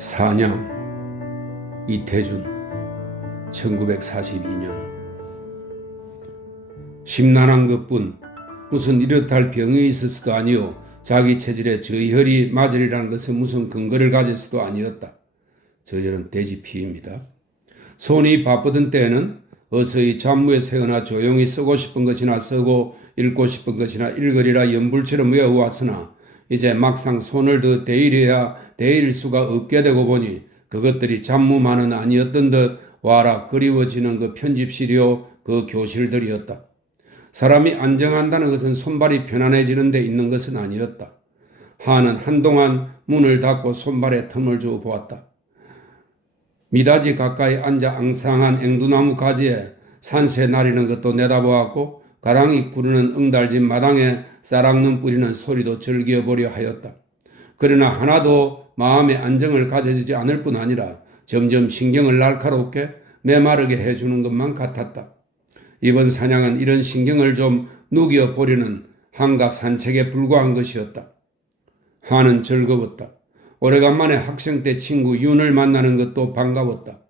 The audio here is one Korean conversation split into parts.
사냥 이태준 1942년 심란한 것뿐 무슨 이렇다 병이 있어서도 아니요 자기 체질에 저혈이 맞으리라는 것은 무슨 근거를 가졌어도 아니었다. 저혈은 돼지피입니다. 손이 바쁘던 때에는 어서히 잡무에 세거나 조용히 쓰고 싶은 것이나 쓰고 읽고 싶은 것이나 읽으리라 연불처럼 외워왔으나 이제 막상 손을 더 대일해야 대일 수가 없게 되고 보니 그것들이 잡무만은 아니었던 듯 와라 그리워지는 그 편집실이요 그 교실들이었다. 사람이 안정한다는 것은 손발이 편안해지는 데 있는 것은 아니었다. 하는 한동안 문을 닫고 손발에 틈을 주어 보았다. 미닫이 가까이 앉아 앙상한 앵두나무 가지에 산새 나리는 것도 내다보았고 가랑이 부르는 응달진 마당에 쌀앙눈 뿌리는 소리도 즐겨보려 하였다. 그러나 하나도 마음의 안정을 가져주지 않을 뿐 아니라 점점 신경을 날카롭게 메마르게 해주는 것만 같았다. 이번 사냥은 이런 신경을 좀 누겨보려는 한가 산책에 불과한 것이었다. 하는 즐거웠다. 오래간만에 학생 때 친구 윤을 만나는 것도 반가웠다.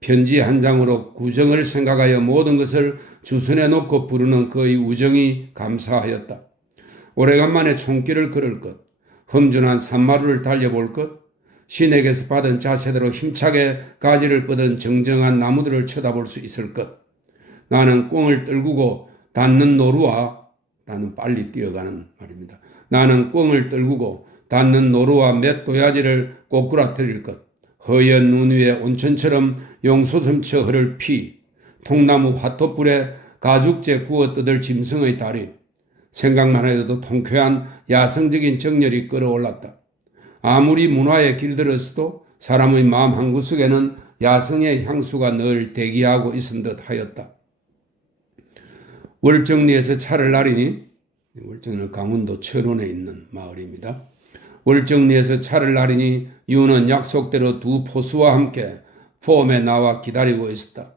편지 한 장으로 구정을 생각하여 모든 것을 주선해 놓고 부르는 그의 우정이 감사하였다. 오래간만에 총길을 걸을 것, 험준한 산마루를 달려볼 것, 신에게서 받은 자세대로 힘차게 가지를 뻗은 정정한 나무들을 쳐다볼 수 있을 것. 나는 꿩을 떨구고 닿는 노루와 나는 빨리 뛰어가는 말입니다. 나는 꿩을 떨구고 닿는 노루와 맷 도야지를 꼬꾸라뜨릴 것. 허연 눈 위에 온천처럼 용솟음쳐 흐를 피. 통나무 화토불에 가죽재 구워 뜯을 짐승의 다리. 생각만 해도 통쾌한 야성적인 정열이 끌어올랐다. 아무리 문화에 길들었어도 사람의 마음 한구석에는 야성의 향수가 늘 대기하고 있은 듯 하였다. 월정리에서 차를 나리니 월정리는 강원도 철원에 있는 마을입니다. 월정리에서 차를 나리니 유는 약속대로 두 포수와 함께 폼에 나와 기다리고 있었다.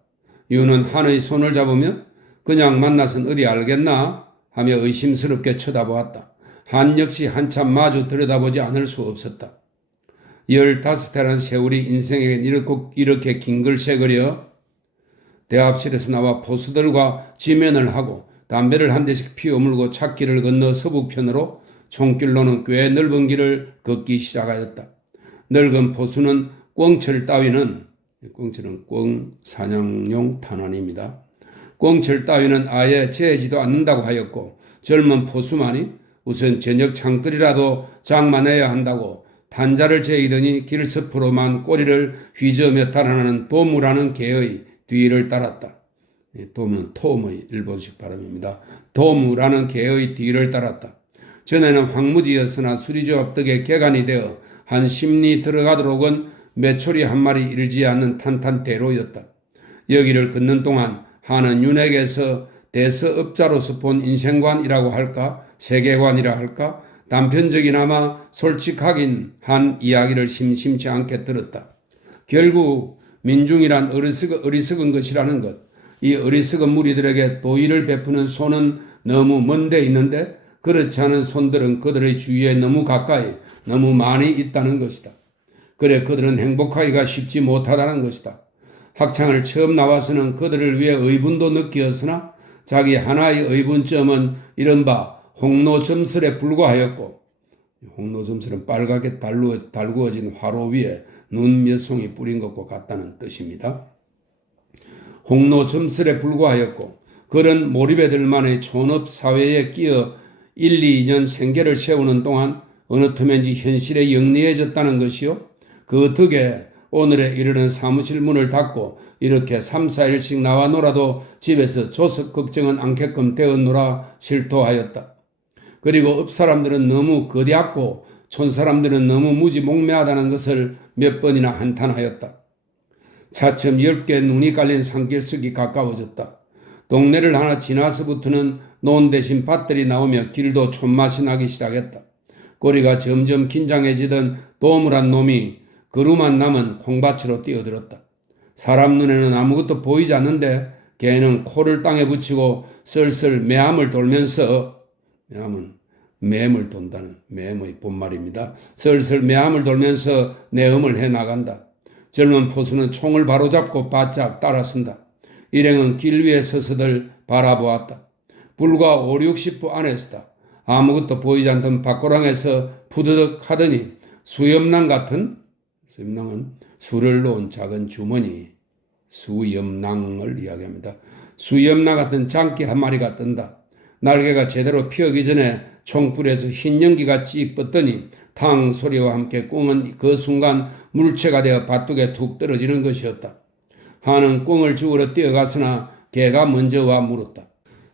유는 한의 손을 잡으며 그냥 만나선 어디 알겠나 하며 의심스럽게 쳐다보았다. 한 역시 한참 마주 들여다보지 않을 수 없었다. 15해라는 세월이 인생에겐 이렇게 긴 글쎄그려 대합실에서 나와 포수들과 지면을 하고 담배를 한 대씩 피워물고 찻길을 건너 서북편으로 총길로는 꽤 넓은 길을 걷기 시작하였다. 늙은 포수는 꿩철 따위는 꿩철은 꿩 사냥용 탄환입니다. 꿩철 따위는 아예 재지도 않는다고 하였고 젊은 포수만이 우선 저녁 창거리라도 장만해야 한다고 단자를 재이더니 길섭으로만 꼬리를 휘저으며 달아나는 도무라는 개의 뒤를 따랐다. 도무는 톰의 일본식 발음입니다. 도무라는 개의 뒤를 따랐다. 전에는 황무지였으나 수리조합 덕에 개간이 되어 한 10리 들어가도록은 메초리 한 마리 일지 않는 탄탄대로였다. 여기를 걷는 동안 하는 윤에게서 대서업자로서 본 인생관이라고 할까 세계관이라 할까 단편적이나마 솔직하긴 한 이야기를 심심치 않게 들었다. 결국 민중이란 어리석은 것이라는 것, 이 어리석은 무리들에게 도의를 베푸는 손은 너무 먼데 있는데 그렇지 않은 손들은 그들의 주위에 너무 가까이 너무 많이 있다는 것이다. 그래 그들은 행복하기가 쉽지 못하다는 것이다. 학창을 처음 나와서는 그들을 위해 의분도 느끼었으나 자기 하나의 의분점은 이른바 홍로점설에 불과하였고 홍로점설은 빨갛게 달구어진 화로 위에 눈 몇 송이 뿌린 것과 같다는 뜻입니다. 홍로점설에 불과하였고 그런 몰입에 들만의 촌업사회에 끼어 1, 2년 생계를 세우는 동안 어느 틈엔지 현실에 영리해졌다는 것이요. 그 덕에 오늘에 이르는 사무실 문을 닫고 이렇게 3, 4일씩 나와 놀아도 집에서 조석 걱정은 않게끔 되었노라 실토하였다. 그리고 읍사람들은 너무 거대하고 촌사람들은 너무 무지몽매하다는 것을 몇 번이나 한탄하였다. 차츰 10개 눈이 깔린 산길석이 가까워졌다. 동네를 하나 지나서부터는 논 대신 밭들이 나오며 길도 촌맛이 나기 시작했다. 꼬리가 점점 긴장해지던 도물한 놈이 그루만 남은 콩밭으로 뛰어들었다. 사람 눈에는 아무것도 보이지 않는데 개는 코를 땅에 붙이고 슬슬 매암을 돌면서 매암은 매음을 돈다는 매음의 본말입니다. 슬슬 매암을 돌면서 내음을 해나간다. 젊은 포수는 총을 바로잡고 바짝 따라선다. 일행은 길 위에 서서들 바라보았다. 불과 5, 60부 안에서다. 아무것도 보이지 않던 밭고랑에서 푸드득 하더니 수염낭은 술을 놓은 작은 주머니, 수염낭을 이야기합니다. 수염낭 같은 장기 한 마리가 뜬다. 날개가 제대로 피어기 전에 총불에서 흰 연기가 찌 뻗더니 탕 소리와 함께 꽁은 그 순간 물체가 되어 밭둑에 툭 떨어지는 것이었다. 한은 꽁을 주우러 뛰어갔으나 개가 먼저 와 물었다.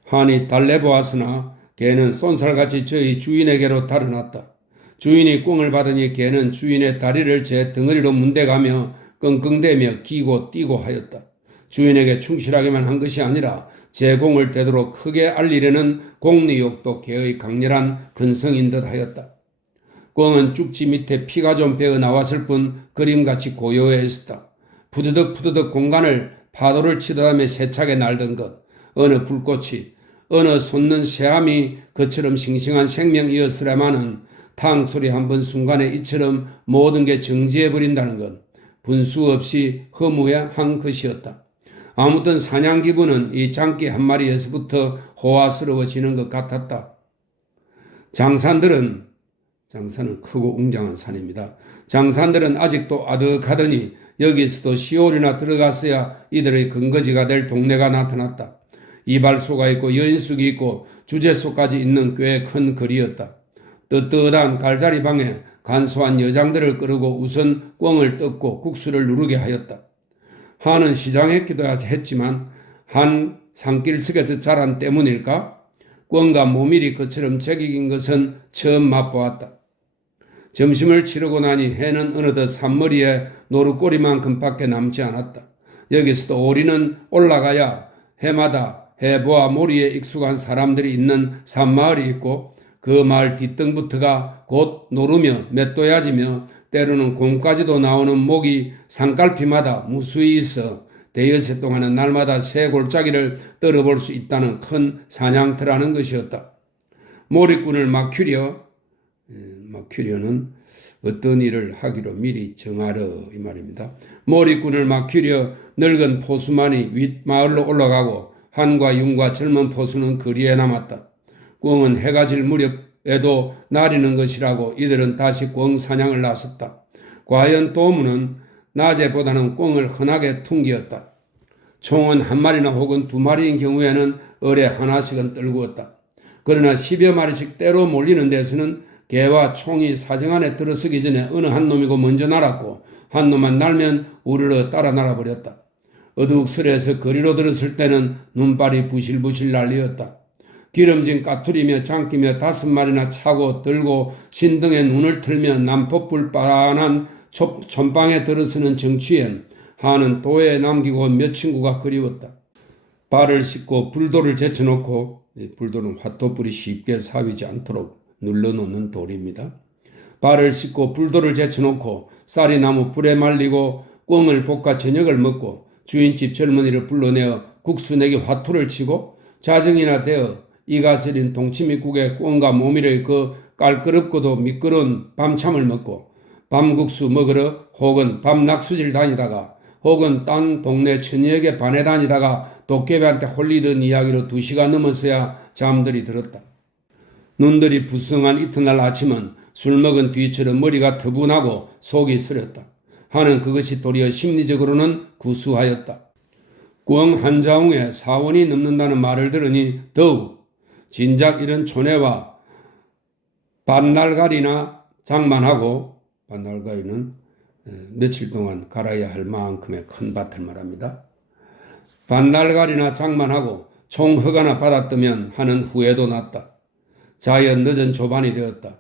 한이 달래보았으나 개는 쏜살같이 저희 주인에게로 달아났다. 주인이 꽁을 받으니 개는 주인의 다리를 제 덩어리로 문대가며 끙끙대며 기고 뛰고 하였다. 주인에게 충실하게만 한 것이 아니라 제 공을 되도록 크게 알리려는 공리욕도 개의 강렬한 근성인 듯 하였다. 꽁은 쭉지 밑에 피가 좀 배어 나왔을 뿐 그림같이 고요해 있었다. 푸드득 공간을 파도를 치더하며 세차게 날던 것, 어느 불꽃이, 어느 솟는 새함이 그처럼 싱싱한 생명이었으라마는 탕 소리 한 번 순간에 이처럼 모든 게 정지해버린다는 것, 분수 없이 허무한 것이었다. 아무튼 사냥 기분은 이 장기 한 마리에서부터 호화스러워지는 것 같았다. 장산은 크고 웅장한 산입니다. 장산들은 아직도 아득하더니 여기서도 시올이나 들어갔어야 이들의 근거지가 될 동네가 나타났다. 이발소가 있고 여인숙이 있고 주재소까지 있는 꽤 큰 거리였다. 떳떳한 갈자리방에 간소한 여장들을 끌고 우선 꿩을 뜯고 국수를 누르게 하였다. 한은 시장했기도 했지만 한 산길석에서 자란 때문일까? 꿩과 모밀이 그처럼 제격인 것은 처음 맛보았다. 점심을 치르고 나니 해는 어느덧 산머리에 노루꼬리만큼밖에 남지 않았다. 여기서도 오리는 올라가야 해마다 해보와 모리에 익숙한 사람들이 있는 산마을이 있고 그 마을 뒷등부터가 곧 노르며 맷도야지며 때로는 곰까지도 나오는 목이 산갈피마다 무수히 있어 대여섯 동안은 날마다 새 골짜기를 떨어볼 수 있다는 큰 사냥터라는 것이었다. 몰입꾼을 막히려는 어떤 일을 하기로 미리 정하려 이 말입니다. 몰입꾼을 막히려 늙은 포수만이 윗마을로 올라가고 한과 융과 젊은 포수는 거리에 남았다. 꿩은 해가 질 무렵에도 나리는 것이라고 이들은 다시 꿩 사냥을 나섰다. 과연 도무는 낮에보다는 꿩을 흔하게 퉁기었다. 총은 한 마리나 혹은 두 마리인 경우에는 어뢰 하나씩은 떨구었다. 그러나 10여 마리씩 때로 몰리는 데서는 개와 총이 사정 안에 들어서기 전에 어느 한 놈이고 먼저 날았고 한 놈만 날면 우르르 따라 날아버렸다. 어둑스레서 거리로 들었을 때는 눈발이 부실부실 날리었다. 기름진 까투리며 장기며 5마리나 차고 들고 신등에 눈을 틀며 남포불 빤한 촌방에 들어서는 정취엔 한은 도에 남기고 몇 친구가 그리웠다. 발을 씻고 불도를 제쳐놓고, 불도는 화토불이 쉽게 사위지 않도록 눌러놓는 돌입니다. 발을 씻고 불도를 제쳐놓고 쌀이 나무 불에 말리고 꿩을 볶아 저녁을 먹고 주인집 젊은이를 불러내어 국수 내기 화투를 치고 자정이나 되어 이가 서린 동치미국에 꿩과 모밀의 그 깔끄럽고도 미끄러운 밤참을 먹고 밤국수 먹으러 혹은 밤낙수질 다니다가 혹은 딴 동네 처녀에게 반해 다니다가 도깨비한테 홀리던 이야기로 2시가 넘어서야 잠들이 들었다. 눈들이 부성한 이튿날 아침은 술 먹은 뒤처럼 머리가 터분하고 속이 쓰렸다. 하는 그것이 도리어 심리적으로는 구수하였다. 꿩 한 자웅에 4원이 넘는다는 말을 들으니 더욱 진작 이런 촌애와 밭날갈이나 장만하고, 밭날갈이는 며칠 동안 갈아야 할 만큼의 큰 밭을 말합니다. 밭날갈이나 장만하고 총 허가나 받았다면 하는 후회도 났다. 자연 늦은 조반이 되었다.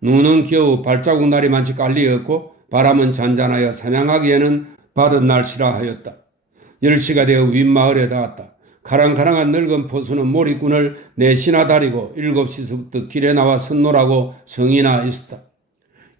눈은 겨우 발자국 날이만치 깔리었고 바람은 잔잔하여 사냥하기에는 받은 날씨라 하였다. 10시가 되어 윗마을에 닿았다. 가랑가랑한 늙은 포수는 몰입꾼을 넷이나 다리고 7시서부터 길에 나와 선노라고 성이나 있었다.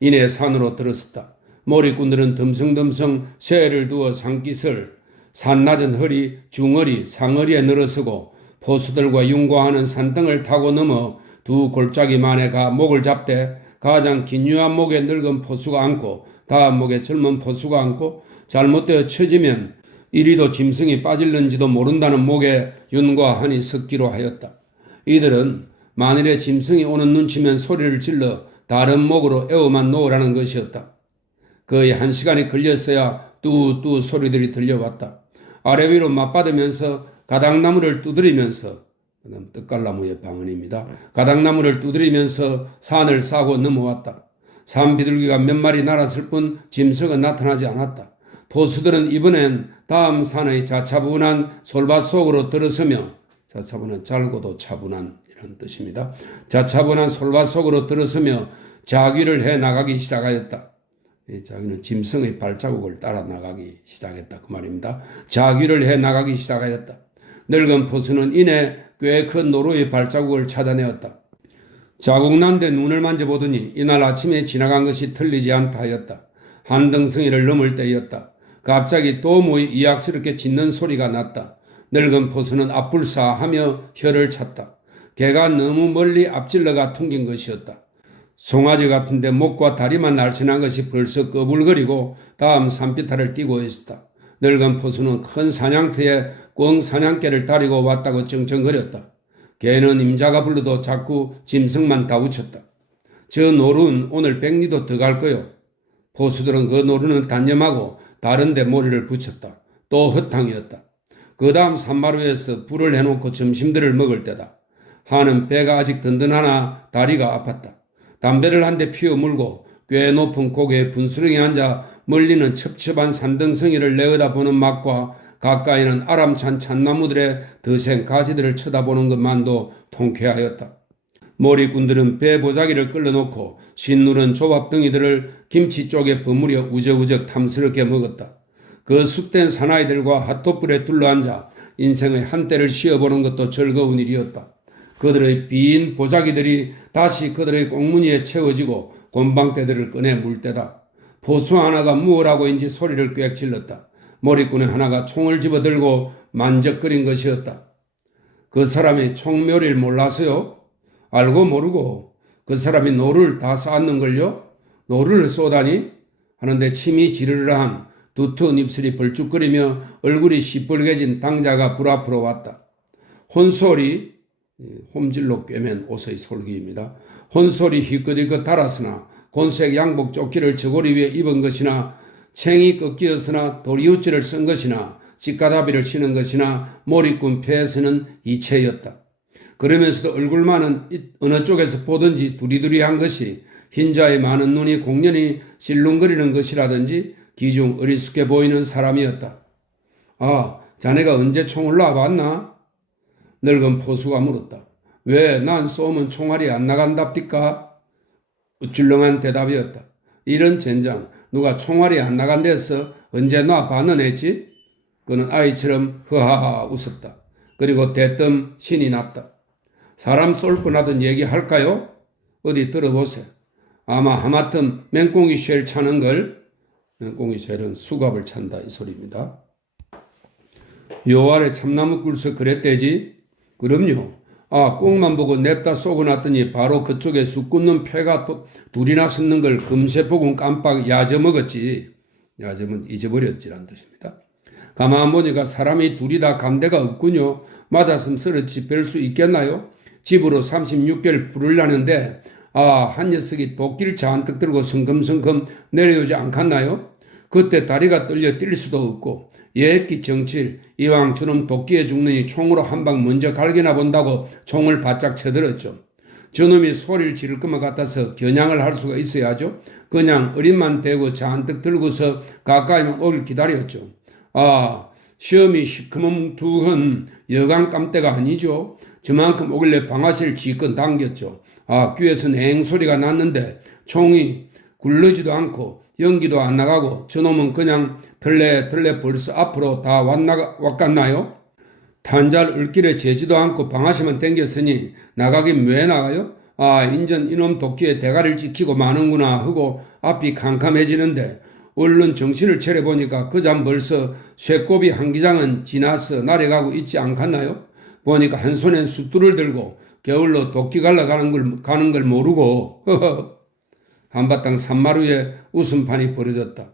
이내 산으로 들었었다. 몰입꾼들은 덤성덤성 새를 두어 산기슬, 산낮은 허리, 중허리, 상허리에 늘어서고 포수들과 융과하는 산등을 타고 넘어 두 골짜기만에 가 목을 잡되 가장 긴 유한 목에 늙은 포수가 앉고 다음 목에 젊은 포수가 앉고 잘못되어 쳐지면 이리도 짐승이 빠질는지도 모른다는 목에 윤과 한이 섞기로 하였다. 이들은 만일에 짐승이 오는 눈치면 소리를 질러 다른 목으로 에워만 놓으라는 것이었다. 거의 1시간이 걸렸어야 뚜뚜 소리들이 들려왔다. 아래 위로 맞받으면서 가닥나무를 두드리면서, 뜻갈나무의 방언입니다. 가닥나무를 두드리면서 산을 싸고 넘어왔다. 산 비둘기가 몇 마리 날았을 뿐 짐승은 나타나지 않았다. 포수들은 이번엔 다음 산의 자차분한 솔밭 속으로 들어서며, 자차분한 잘고도 차분한 이런 뜻입니다. 자차분한 솔밭 속으로 들어서며 자귀를 해 나가기 시작하였다. 자기는 짐승의 발자국을 따라 나가기 시작했다 그 말입니다. 자귀를 해 나가기 시작하였다. 늙은 포수는 이내 꽤 큰 노루의 발자국을 찾아내었다. 자국난 데 눈을 만져보더니 이날 아침에 지나간 것이 틀리지 않다 하였다. 한등성이를 넘을 때였다. 갑자기 또 이악스럽게 짖는 소리가 났다. 늙은 포수는 앞불사하며 혀를 찼다. 개가 너무 멀리 앞질러가 퉁긴 것이었다. 송아지 같은데 목과 다리만 날씬한 것이 벌써 꺼불거리고 다음 산비탈을 뛰고 있었다. 늙은 포수는 큰 사냥터에 꿩 사냥개를 다리고 왔다고 쩡쩡거렸다. 개는 임자가 불러도 자꾸 짐승만 다우쳤다. 저 노루는 오늘 백리도 더 갈 거요. 포수들은 그 노루는 단념하고 다른 데 머리를 붙였다. 또 헛탕이었다. 그 다음 산마루에서 불을 해놓고 점심들을 먹을 때다. 하는 배가 아직 든든하나 다리가 아팠다. 담배를 한 대 피워 물고 꽤 높은 고개에 분수령에 앉아 멀리는 첩첩한 산등성이를 내어다보는 맛과 가까이는 아람찬 잣나무들의 드센 가지들을 쳐다보는 것만도 통쾌하였다. 몰입꾼들은 배 보자기를 끌어놓고 신누른 조밥덩이들을 김치 쪽에 버무려 우적우적 탐스럽게 먹었다. 그 숙된 사나이들과 핫도불에 둘러앉아 인생의 한때를 쉬어보는 것도 즐거운 일이었다. 그들의 빈 보자기들이 다시 그들의 꽁무니에 채워지고 곤방대들을 꺼내 물 때다. 포수 하나가 무엇하고인지 소리를 꽥 질렀다. 몰입꾼의 하나가 총을 집어들고 만적거린 것이었다. 그 사람이 총묘리를 몰라서요? 알고 모르고 그 사람이 노를 다 쌌는걸요? 노를 쏘다니? 하는데 침이 지르르한 두터운 입술이 벌쭉거리며 얼굴이 시뻘개진 당자가 불 앞으로 왔다. 혼소리, 홈질로 꿰맨 옷의 솔기입니다. 혼소리 희끗희끗 달았으나 곤색 양복 조끼를 저고리 위에 입은 것이나 챙이 꺾이었으나 도리우찌를 쓴 것이나 찌까다비를 치는 것이나 몰입꾼 폐에서는 이체였다. 그러면서도 얼굴만은 어느 쪽에서 보든지 두리두리한 것이 흰자의 많은 눈이 공연히 실lun거리는 것이라든지 기중 어리숙해 보이는 사람이었다. 아, 자네가 언제 총을 놔봤나? 늙은 포수가 물었다. 왜 난 쏘면 총알이 안 나간답니까? 우쭐렁한 대답이었다. 이런 젠장, 누가 총알이 안 나간대서 언제 놔봤는 했지? 그는 아이처럼 흐하하 웃었다. 그리고 대뜸 신이 났다. 사람 쏠 뻔하던 얘기 할까요? 어디 들어보세요. 아마 하마터면 맹꽁이 쉘 차는 걸, 맹꽁이 쉘은 수갑을 찬다 이 소리입니다. 요 아래 참나무 굴서 그랬대지? 그럼요. 아, 꽁만 보고 냅다 쏘고 났더니 바로 그쪽에 쑥 굽는 폐가 또 둘이나 섰는 걸 금세 보고 깜빡 야저먹었지. 야저면 잊어버렸지란 뜻입니다. 가만 보니까 사람이 둘이 다 감대가 없군요. 맞았으면 쓰러지 뵐 수 있겠나요? 집으로 36개를 부르려는데 한 녀석이 도끼를 잔뜩 들고 성금성금 내려오지 않겠나요? 그때 다리가 떨려 뛸 수도 없고 예끼 정칠 이왕 저놈 도끼에 죽느니 총으로 한 방 먼저 갈기나 본다고 총을 바짝 쳐들었죠. 저놈이 소리를 지를 것만 같아서 겨냥을 할 수가 있어야죠. 그냥 어린만 대고 잔뜩 들고서 가까이만 오길 기다렸죠. 시험이 시커먼 여간 깜대가 아니죠. 저만큼 오길래 방아쇠를 지껏 당겼죠. 귀에서 냉 소리가 났는데 총이 굴르지도 않고 연기도 안 나가고 저놈은 그냥 덜레 벌써 앞으로 다 왔겠나요? 탄잘 을길에 재지도 않고 방아쇠만 당겼으니 나가긴 왜 나가요? 인전 이놈 도끼에 대가리를 찍히고 마는구나 하고 앞이 캄캄해지는데 얼른 정신을 차려보니까 그잠 벌써 쇠꼬비 한 기장은 지나서 날아가고 있지 않겠나요? 보니까 한 손엔 숫두를 들고 게을러 도끼 갈라 가는 걸 모르고 한바탕 산마루에 웃음판이 벌어졌다.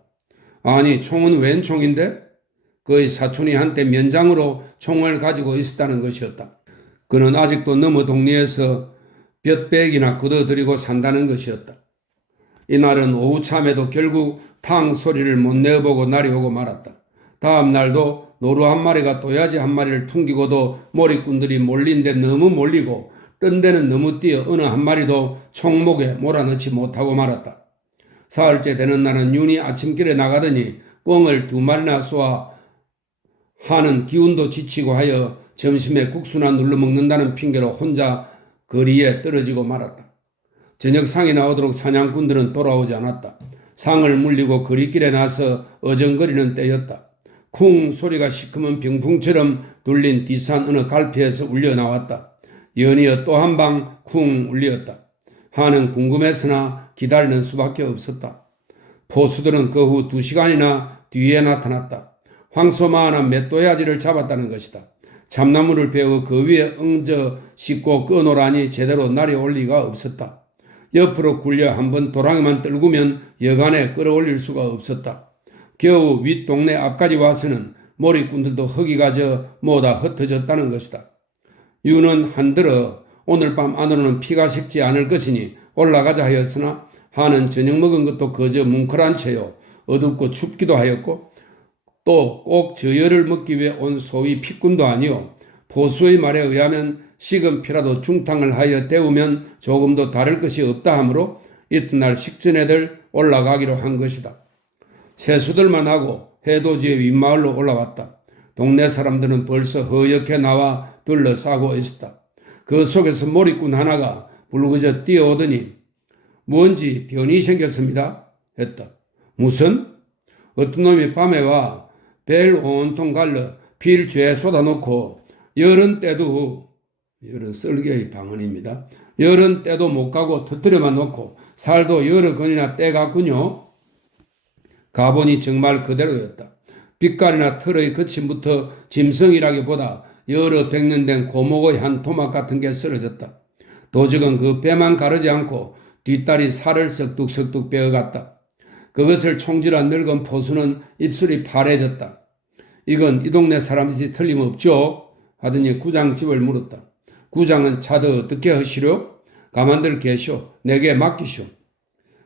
아니 총은 웬 총인데? 그의 사촌이 한때 면장으로 총을 가지고 있었다는 것이었다. 그는 아직도 너머 동네에서 볕백이나 걷어들이고 산다는 것이었다. 이날은 오후참에도 결국 탕 소리를 못 내어보고 날이 오고 말았다. 다음 날도 노루 한 마리가 또야지 한 마리를 퉁기고도 몰입꾼들이 몰린 데 너무 몰리고 뜬 데는 너무 뛰어 어느 한 마리도 총목에 몰아넣지 못하고 말았다. 사흘째 되는 날은 윤이 아침길에 나가더니 꿩을 2마리나 쏘아 하는 기운도 지치고 하여 점심에 국수나 눌러 먹는다는 핑계로 혼자 거리에 떨어지고 말았다. 저녁 상이 나오도록 사냥꾼들은 돌아오지 않았다. 상을 물리고 거리길에 나서 어정거리는 때였다. 쿵 소리가 시커먼 병풍처럼 둘린 뒷산 어느 갈피에서 울려 나왔다. 연이어 또 한 방 쿵 울렸다. 하는 궁금했으나 기다리는 수밖에 없었다. 포수들은 그 후 2시간이나 뒤에 나타났다. 황소마하나 맷도야지를 잡았다는 것이다. 참나무를 베어 그 위에 엉져 싣고 꺼놓으라니 제대로 날이 올 리가 없었다. 옆으로 굴려 한번 도랑이만 떨구면 여간에 끌어올릴 수가 없었다. 겨우 윗동네 앞까지 와서는 몰입꾼들도 허기가 져 모다 흩어졌다는 것이다. 유는 한들어 오늘 밤 안으로는 피가 식지 않을 것이니 올라가자 하였으나 하는 저녁 먹은 것도 그저 뭉클한 채요. 어둡고 춥기도 하였고 또 꼭 저열을 먹기 위해 온 소위 피꾼도 아니요. 포수의 말에 의하면 식은 피라도 중탕을 하여 데우면 조금도 다를 것이 없다 하므로 이튿날 식전에들 올라가기로 한 것이다. 세수들만 하고 해돋이의 윗마을로 올라왔다. 동네 사람들은 벌써 허옇게 나와 둘러싸고 있었다. 그 속에서 몰입꾼 하나가 불거져 뛰어오더니 뭔지 변이 생겼습니다 했다. 무슨? 어떤 놈이 밤에 와 벨 온통 갈러 필 죄 쏟아놓고 열은 때도 열은 썰개의 방언입니다. 열은 때도 못 가고 터뜨려만 놓고 살도 여러 건이나 떼갔군요. 가보니 정말 그대로였다. 빛깔이나 털의 거침부터 짐승이라기보다 여러 백년 된 고목의 한 토막 같은 게 쓰러졌다. 도적은 그 뼈만 가르지 않고 뒷다리 살을 썩둑썩둑 베어갔다. 그것을 총질한 늙은 포수는 입술이 파래졌다. 이건 이 동네 사람들이 틀림없죠? 하더니 구장 집을 물었다. 구장은 차도 어떻게 하시려? 가만들 계쇼. 내게 맡기쇼.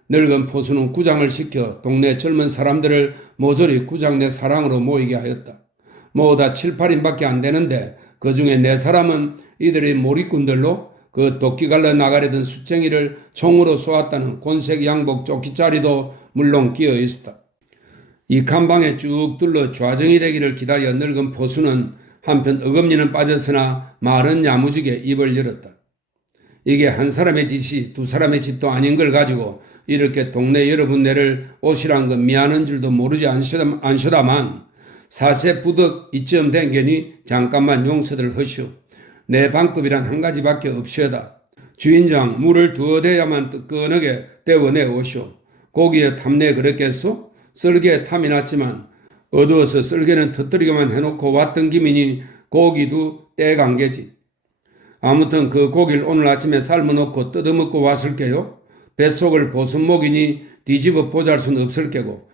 늙은 포수는 구장을 시켜 동네 젊은 사람들을 모조리 구장 내 사랑으로 모이게 하였다. 모두 7, 8인밖에 안 되는데 그 중에 4사람은 이들의 몰입꾼들로 그 도끼 갈라 나가려던 숫쟁이를 총으로 쏘았다는 곤색 양복 조끼짜리도 물론 끼어 있었다. 이 칸방에 쭉 둘러 좌정이 되기를 기다려 늙은 포수는 한편 어금니는 빠졌으나 말은 야무지게 입을 열었다. 이게 한 사람의 짓이 2사람의 짓도 아닌 걸 가지고 이렇게 동네 여러 군데를 오시란 건 미안한 줄도 모르지 않쇼다만 사세 부덕 이쯤 된 게니 잠깐만 용서들 하시오. 내 방법이란 한 가지밖에 없시오다. 주인장 물을 두어 대야만 뜨끈하게 떼어내 오시오. 고기에 탐내 그랬겠소? 썰개에 탐이 났지만 어두워서 썰개는 터뜨리기만 해놓고 왔던 김이니 고기도 떼간 게지. 아무튼 그 고기를 오늘 아침에 삶아놓고 뜯어먹고 왔을게요. 뱃속을 보선목이니 뒤집어 보잘 순 없을 게고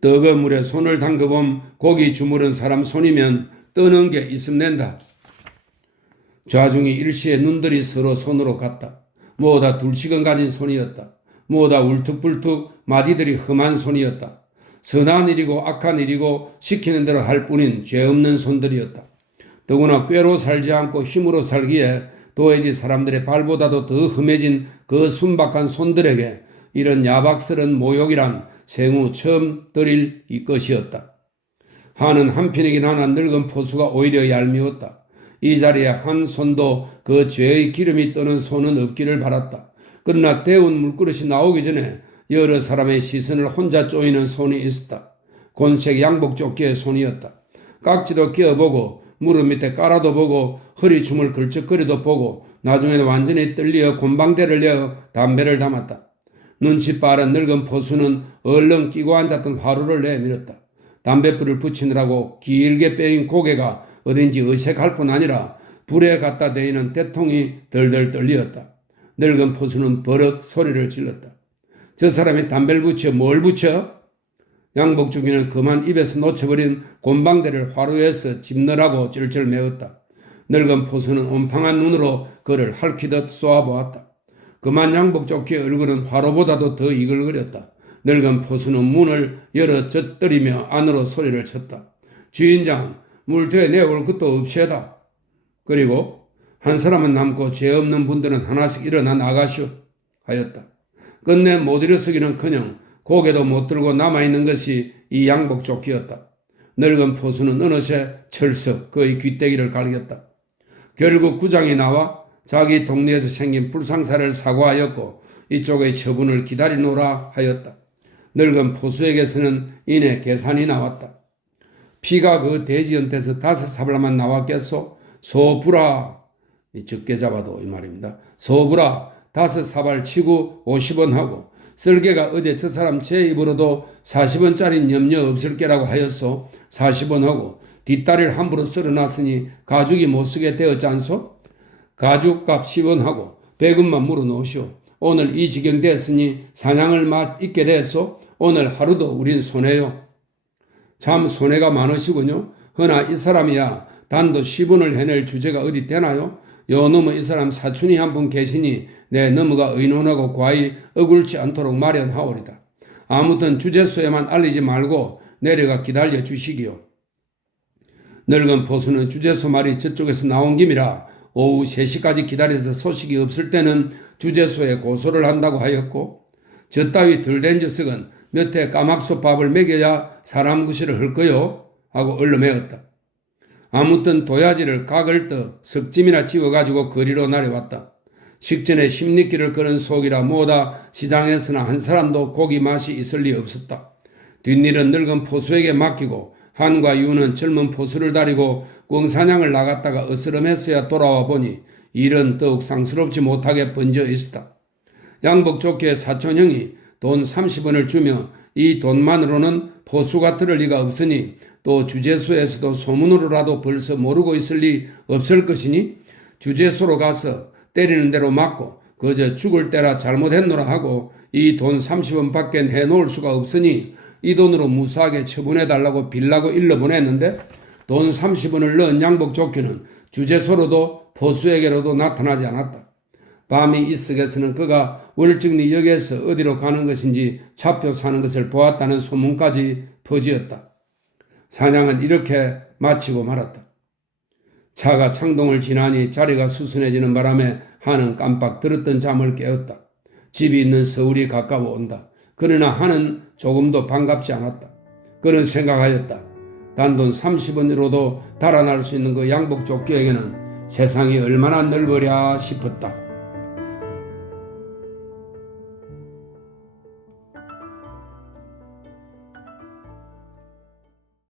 떡어 물에 손을 담그봄 고기 주무른 사람 손이면 뜨는 게 있음낸다. 좌중이 일시에 눈들이 서로 손으로 갔다. 모두 둘씩은 가진 손이었다. 모두 울퉁불퉁 마디들이 험한 손이었다. 선한 일이고 악한 일이고 시키는 대로 할 뿐인 죄 없는 손들이었다. 더구나 꾀로 살지 않고 힘으로 살기에 도해지 사람들의 발보다도 더 험해진 그 순박한 손들에게 이런 야박스런 모욕이란 생후 처음 들일 이 것이었다. 하는 한편이긴 하나 늙은 포수가 오히려 얄미웠다. 이 자리에 한 손도 그 죄의 기름이 떠는 손은 없기를 바랐다. 그러나 데운 물그릇이 나오기 전에 여러 사람의 시선을 혼자 쪼이는 손이 있었다. 곤색 양복 조끼의 손이었다. 깍지도 끼어보고 무릎 밑에 깔아도 보고 허리춤을 걸쩍거리도 보고 나중에는 완전히 떨리어 곤방대를 내어 담배를 담았다. 눈치 빠른 늙은 포수는 얼른 끼고 앉았던 화루를 내밀었다. 담뱃불을 붙이느라고 길게 빼인 고개가 어딘지 어색할 뿐 아니라 불에 갖다 대이는 대통이 덜덜 떨리었다. 늙은 포수는 버럭 소리를 질렀다. 저 사람이 담배를 붙여 뭘 붙여? 양복주기는 그만 입에서 놓쳐버린 곰방대를 화로에서 집느라고 쩔쩔 매었다. 늙은 포수는 온팡한 눈으로 그를 할퀴듯 쏘아보았다. 그만 양복조끼의 얼굴은 화로보다도 더 이글거렸다. 늙은 포수는 문을 열어 젖들이며 안으로 소리를 쳤다. 주인장, 물터에 내올 것도 없시다. 그리고 한 사람은 남고 죄 없는 분들은 하나씩 일어나 나가시오 하였다. 끝내 못 일어서기는커녕 고개도 못 들고 남아있는 것이 이 양복조끼였다. 늙은 포수는 어느새 철썩 그의 귀때기를 갈겼다. 결국 구장이 나와 자기 동네에서 생긴 불상사를 사과하였고 이쪽의 처분을 기다리노라 하였다. 늙은 포수에게서는 이내 계산이 나왔다. 피가 그 돼지연태에서 5사발만 나왔겠소? 소부라, 적게 잡아도 이 말입니다. 소부라 5사발 치고 50원 하고 쓸개가 어제 저 사람 제 입으로도 40원짜리 염려 없을 게라고 하였소. 40원 하고 뒷다리를 함부로 썰어놨으니 가죽이 못쓰게 되었지 않소? 가죽값 10원 하고 100원만 물어놓으시오. 오늘 이 지경 됐으니 사냥을 잊게 됐소. 오늘 하루도 우린 손해요. 참 손해가 많으시군요. 허나 이 사람이야 단도 10원을 해낼 주제가 어디 되나요? 요 놈의 이 사람 사촌이 한 분 계시니 내 너무가 의논하고 과히 억울치 않도록 마련하오리다. 아무튼 주제소에만 알리지 말고 내려가 기다려 주시기요. 늙은 포수는 주제소 말이 저쪽에서 나온 김이라 오후 3시까지 기다려서 소식이 없을 때는 주제소에 고소를 한다고 하였고 저 따위 덜된 녀석은 몇 해 까막소 밥을 먹여야 사람 구실을 할 거요 하고 얼렁매었다. 아무튼 도야지를 각을 떠 석짐이나 지워가지고 거리로 나려왔다. 식전에 십리길을 거는 속이라 뭐다 시장에서나 한 사람도 고기 맛이 있을 리 없었다. 뒷일은 늙은 포수에게 맡기고 한과 유는 젊은 포수를 다리고 꽝사냥을 나갔다가 어스름했어야 돌아와 보니 일은 더욱 상스럽지 못하게 번져 있었다. 양복조끼의 사촌형이 돈 30원을 주며 이 돈만으로는 포수가 들을 리가 없으니 또 주제소에서도 소문으로라도 벌써 모르고 있을 리 없을 것이니 주제소로 가서 때리는 대로 맞고 그저 죽을 때라 잘못했노라 하고 이 돈 30원 밖엔 해놓을 수가 없으니 이 돈으로 무사하게 처분해달라고 빌라고 일러보냈는데 돈 30원을 넣은 양복조끼는 주제소로도 포수에게로도 나타나지 않았다. 밤이 이석에서는 그가 월정리 역에서 어디로 가는 것인지 차표 사는 것을 보았다는 소문까지 퍼지었다. 사냥은 이렇게 마치고 말았다. 차가 창동을 지나니 자리가 수순해지는 바람에 한은 깜빡 들었던 잠을 깨었다. 집이 있는 서울이 가까워 온다. 그러나 한은 조금도 반갑지 않았다. 그는 생각하였다. 단돈 30원으로도 달아날 수 있는 그 양복조끼에게는 세상이 얼마나 넓으랴 싶었다.